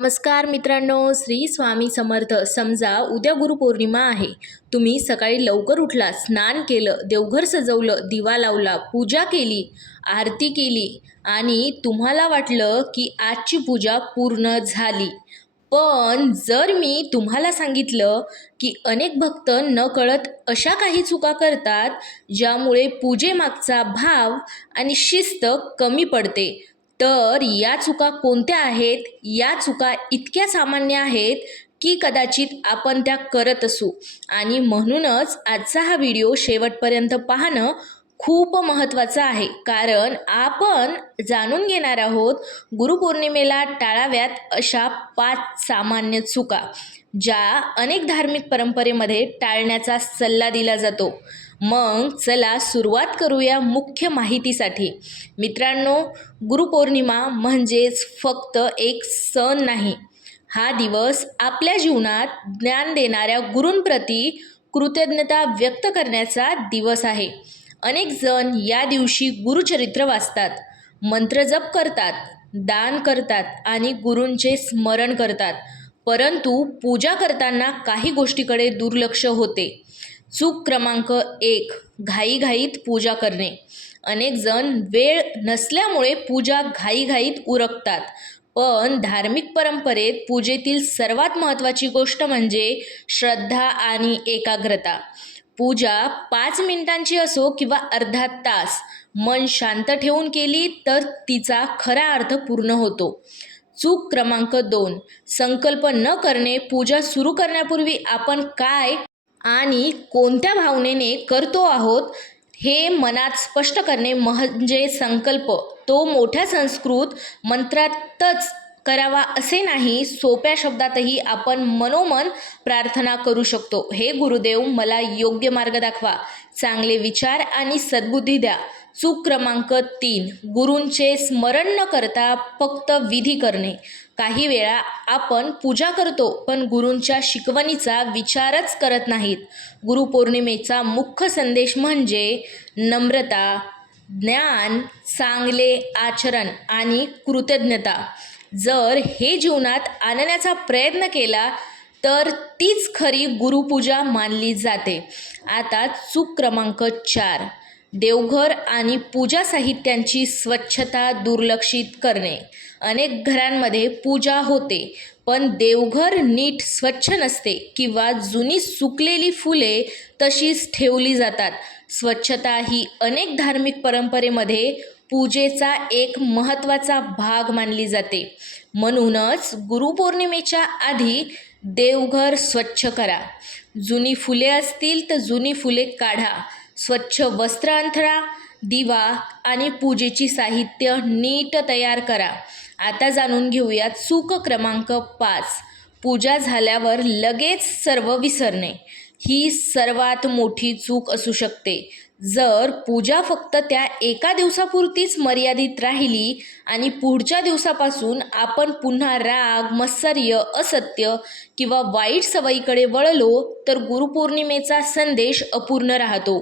नमस्कार मित्रांनो, श्री स्वामी समर्थ. समजा उद्या गुरुपौर्णिमा आहे. तुम्ही सकाळी लवकर उठला, स्नान केलं, देवघर सजवलं, दिवा लावला, पूजा केली, आरती केली आणि तुम्हाला वाटलं की आजची पूजा पूर्ण झाली. पण जर मी तुम्हाला सांगितलं की अनेक भक्त नकळत अशा काही चुका करतात ज्यामुळे पूजेमागचा भाव आणि शिस्त कमी पडते, तर या चुका कोणत्या आहेत? या चुका इतक्या सामान्य आहेत की कदाचित आपण त्या करत असू. आणि म्हणूनच आजचा हा व्हिडिओ शेवटपर्यंत पाहणं खूप महत्त्वाचं आहे, कारण आपण जाणून घेणार आहोत गुरुपौर्णिमेला टाळाव्यात अशा 5 सामान्य चुका, ज्या अनेक धार्मिक परंपरेमध्ये टाळण्याचा सल्ला दिला जातो. मग चला सुरुवात करूया मुख्य माहितीसाठी. मित्रांनो, गुरुपौर्णिमा म्हणजेच फक्त एक सण नाही. हा दिवस आपल्या जीवनात ज्ञान देणाऱ्या गुरूंप्रती कृतज्ञता व्यक्त करण्याचा दिवस आहे. अनेक जण या दिवशी गुरुचरित्र वाचतात, मंत्रजप करतात, दान करतात आणि गुरूंचे स्मरण करतात. परंतु पूजा करताना काही गोष्टीकडे दुर्लक्ष होते. चूक क्रमांक 1, घाईघाईत पूजा करणे. अनेक जण वेळ नसल्यामुळे पूजा घाईघाईत उरकतात. पण धार्मिक परंपरेत पूजेतील सर्वात महत्त्वाची गोष्ट म्हणजे श्रद्धा आणि एकाग्रता. पूजा 5 मिनिटांची असो किंवा अर्धा तास मन शांत ठेवून केली तर तिचा खरा अर्थ पूर्ण होतो. चूक क्रमांक 2, संकल्प न करणे. पूजा सुरू करण्यापूर्वी आपण काय आणि कोणत्या भावनेने करतो आहोत हे मनात स्पष्ट करणे म्हणजे संकल्प. तो मोठ्या संस्कृत मंत्रातच करावा असे नाही, सोप्या शब्दातही आपण मनोमन प्रार्थना करू शकतो. हे गुरुदेव, मला योग्य मार्ग दाखवा, चांगले विचार आणि सद्बुद्धी द्या. चूक क्रमांक 3, गुरूंचे स्मरण न करता फक्त विधी करणे. काही वेळा आपण पूजा करतो पण गुरूंच्या शिकवणीचा विचारच करत नाहीत. गुरुपौर्णिमेचा मुख्य संदेश म्हणजे नम्रता, ज्ञान, चांगले आचरण आणि कृतज्ञता. जर हे जीवनात आणण्याचा प्रयत्न केला तर तीच खरी गुरुपूजा मानली जाते. आता चूक क्रमांक 4, देवघर आणि पूजा साहित्यांची स्वच्छता दुर्लक्षित करणे. अनेक घरांमध्ये पूजा होते पण देवघर नीट स्वच्छ नसते किंवा जुनी सुकलेली फुले तशीच ठेवली जातात. स्वच्छता ही अनेक धार्मिक परंपरेमध्ये पूजेचा एक महत्त्वाचा भाग मानली जाते. म्हणूनच गुरुपौर्णिमेच्या आधी देवघर स्वच्छ करा. जुनी फुले असतील तर जुनी फुले काढा. स्वच्छ वस्त्र अंथरा, दिवा आणि पूजेची साहित्य नीट तयार करा. आता जाणून घेऊया चूक क्रमांक 5, पूजा झाल्यावर लगेच सर्व विसरणे. ही सर्वात मोठी चूक असू शकते. जर पूजा फक्त त्या एका दिवसापुरतीच मर्यादित राहिली आणि पुढच्या दिवसापासून आपण पुन्हा राग, मत्सर्य, असत्य किंवा वाईट सवयीकडे वळलो तर गुरुपौर्णिमेचा संदेश अपूर्ण राहतो.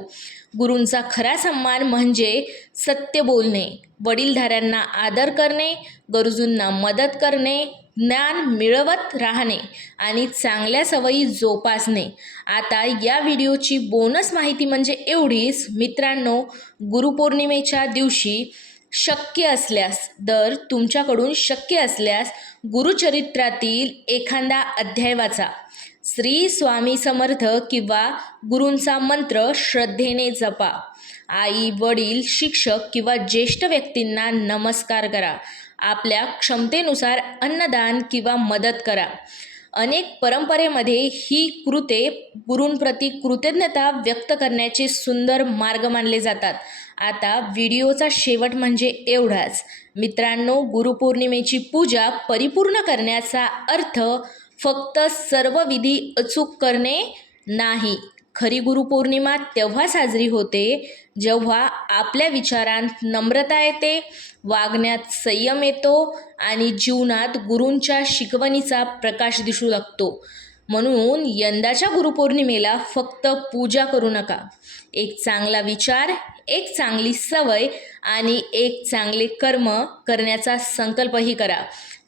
गुरूंचा खरा सन्मान म्हणजे सत्य बोलणे, वडीलधाऱ्यांना आदर करणे, गरजूंना मदत करणे, ज्ञान मिळवत राहणे आणि चांगल्या सवयी जोपासणे. आता या व्हिडिओची बोनस माहिती म्हणजे एवढीच. मित्रांनो, गुरुपौर्णिमेच्या दिवशी तुमच्याकडून शक्य असल्यास गुरुचरित्रातील एखादा अध्याय वाचा. श्री स्वामी समर्थ किंवा गुरूंचा मंत्र श्रद्धेने जपा. आई, वडील, शिक्षक किंवा ज्येष्ठ व्यक्तींना नमस्कार करा. आपल्या क्षमतेनुसार अन्नदान किंवा मदत करा. अनेक परंपरेमध्ये ही कृते गुरूंप्रती कृतज्ञता व्यक्त करण्याचे सुंदर मार्ग मानले जातात. आता व्हिडिओचा शेवट म्हणजे एवढाच. मित्रांनो, गुरुपौर्णिमेची पूजा परिपूर्ण करण्याचा अर्थ फक्त सर्व विधी अचूक करणे नाही. खरी गुरुपौर्णिमा तेव्हा साजरी होते जेव्हा आपल्या विचारांत नम्रता येते, वागण्यात संयम येतो आणि जीवनात गुरूंच्या शिकवणीचा प्रकाश दिसू लागतो. म्हणून यंदाच्या गुरुपौर्णिमेला फक्त पूजा करू नका, एक चांगला विचार, एक चांगली सवय आणि एक चांगले कर्म करण्याचा संकल्पही करा.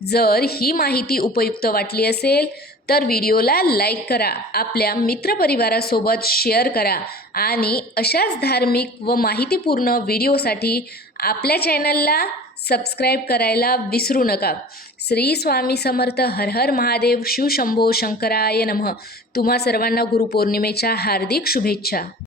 जर ही माहिती उपयुक्त वाटली असेल तर व्हिडिओला लाईक करा, आपल्या मित्रपरिवारासोबत शेअर करा आणि अशाच धार्मिक व माहितीपूर्ण व्हिडिओसाठी आपल्या चॅनलला सबस्क्राईब करायला विसरू नका. श्री स्वामी समर्थ. हर हर महादेव. शिव शंभो शंकराय नमः. तुम्हा सर्वांना गुरुपौर्णिमेच्या हार्दिक शुभेच्छा.